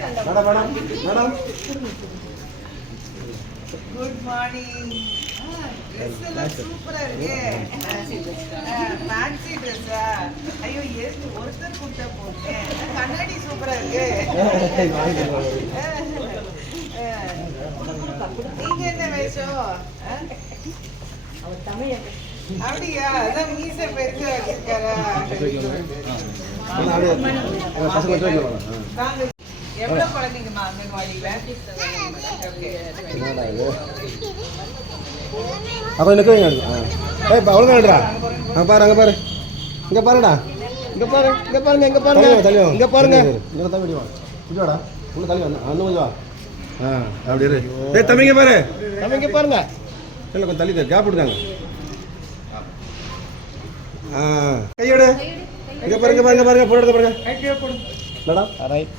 Madam good morning. Dress எல்லாம் சூப்பரா இருக்கு. ஃபேன்சி ட்ரெஸ்ஸா? ஐயோ ஒருத்தர் கொடுத்தா போட்டேன். கண்ணாடி சூப்பரா இருக்கு. நீங்க என்ன வேஷம்? அப்படியா? அதான் மீசை பெருசா வச்சிருக்காரா? எவ்வளவு குழந்தைங்கம்மா அங்கன்வாடியில? அப்போ நிற்க அவ்வளோதான்டா. பாரு அங்கே பாரு, இங்கே பாருடா, இங்கே பாரு, இங்கே பாருங்க, இங்கே பாருங்க, இங்கே பாருங்க, இங்கே தான் விடுவா விடுவாடா உள்ள தள்ளி வந்தா இன்னும் கொஞ்சம் அப்படி இரு. தம்பிங்க பாரு, தம்பிங்க பாருங்க, இல்லை கொஞ்சம் தள்ளி கேப் விடுங்க. கையோடு இங்கே பாருங்க, பாருங்க பாருங்க, போட்டு பாருங்க மேடம். ரைட்